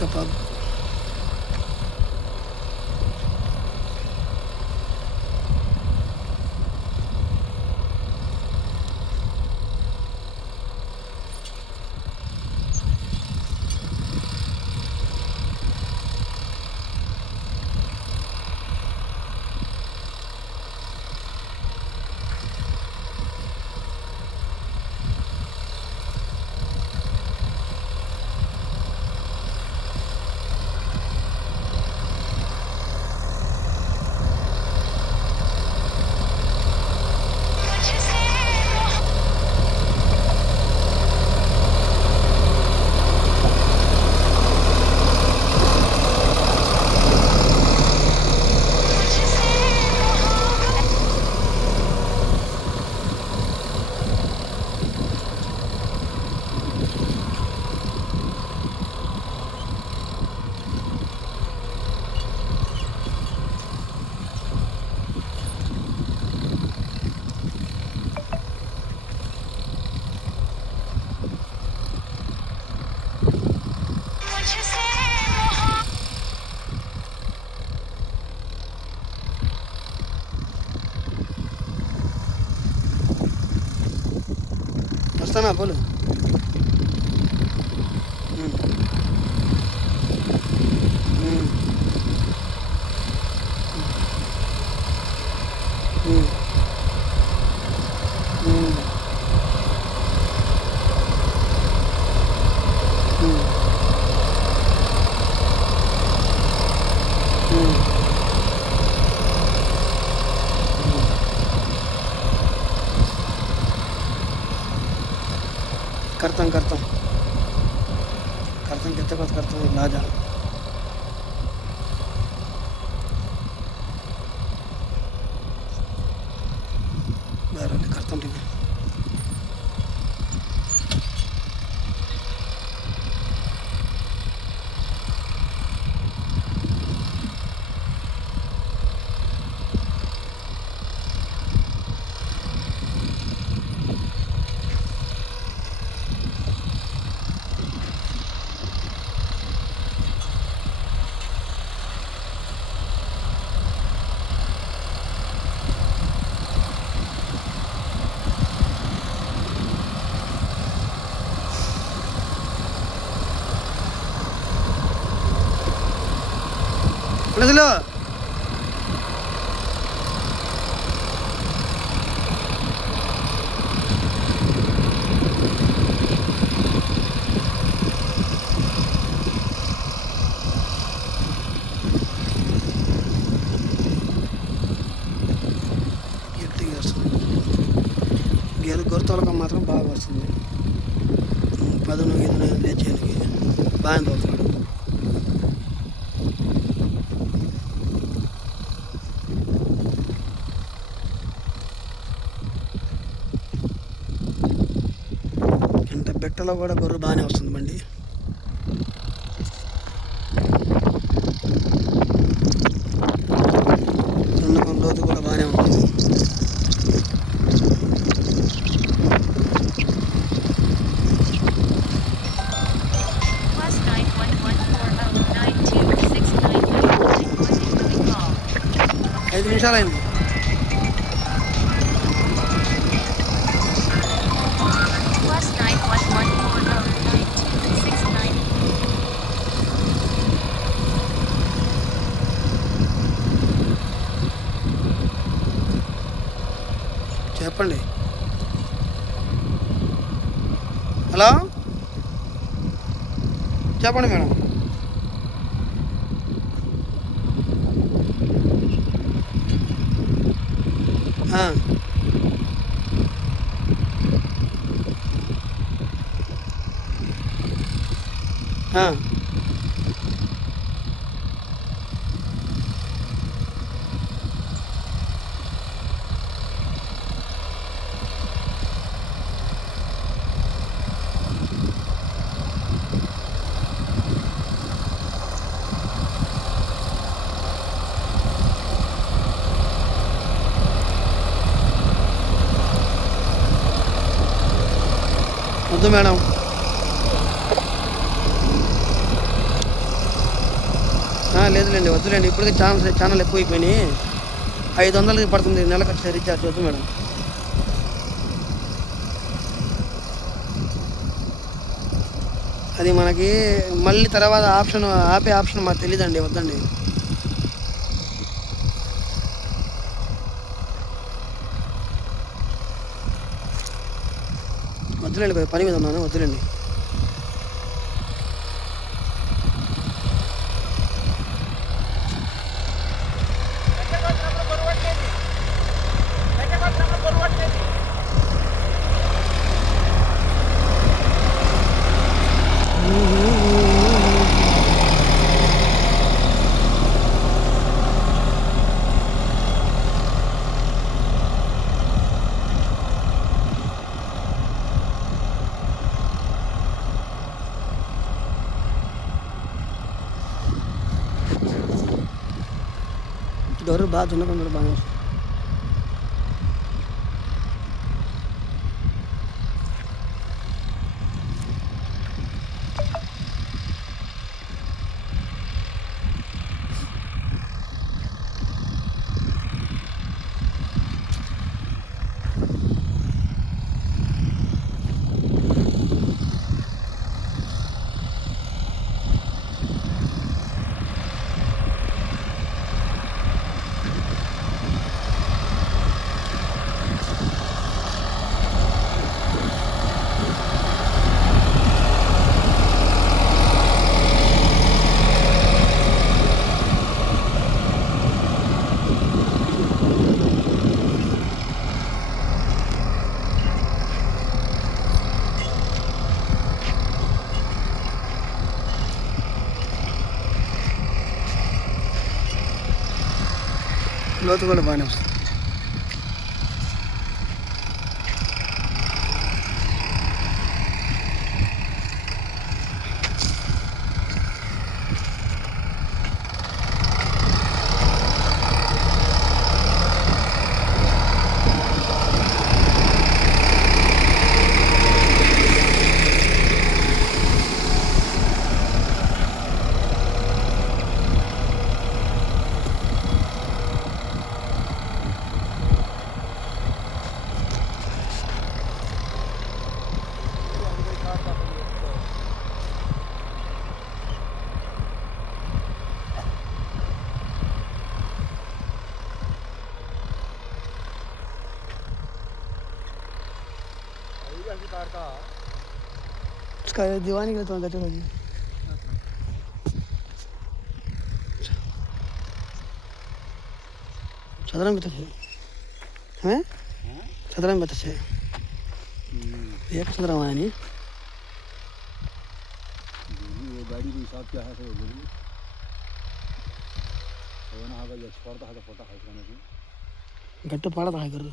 kapag వస్తానా పోలు करता हूँ करता हूँ कितने बात करता हूँ ला जा करता हूँ ठीक है Lo గేర్ గొర్రెతోలకం మాత్రం బాగా వస్తుంది. 10 లేచేయడానికి బాగా తోలుతున్నాడు. ఇంత బెట్టలో కూడా గొర్రె బాగానే వస్తుంది బండి. సున్నకం లోతు కూడా బాగానే ఉంటుంది. ఐదు నిమిషాలైంది. చెప్పండి. హలో చెప్పండి మేడం. వద్దు మేడం. లేదులేండి వద్దులేండి ఇప్పటికే ఛానల్ ఎక్కువైపోయినాయి 500కి పడుతుంది నెలకు వచ్చే రీఛార్జ్ వద్దు మేడం అది మనకి మళ్ళీ తర్వాత ఆపే ఆప్షన్ మాకు తెలియదండి వద్దండి వద్దులేండి పని మీద ఉన్నాను వద్దులేండి గౌరవ బాగా దున్నకుండా బాగా లోతు కూడా బాగానే వస్తుంది उसका दीवानी का तो गचो जी सदरम भी तो है सदरम भी तो है एक सदरम आया नहीं ये गाड़ी भी हिसाब क्या है तो बोलिए वो ना आगे एक्सपर्ट था तो फोटा है करने की गट्टू पाड़ा था कर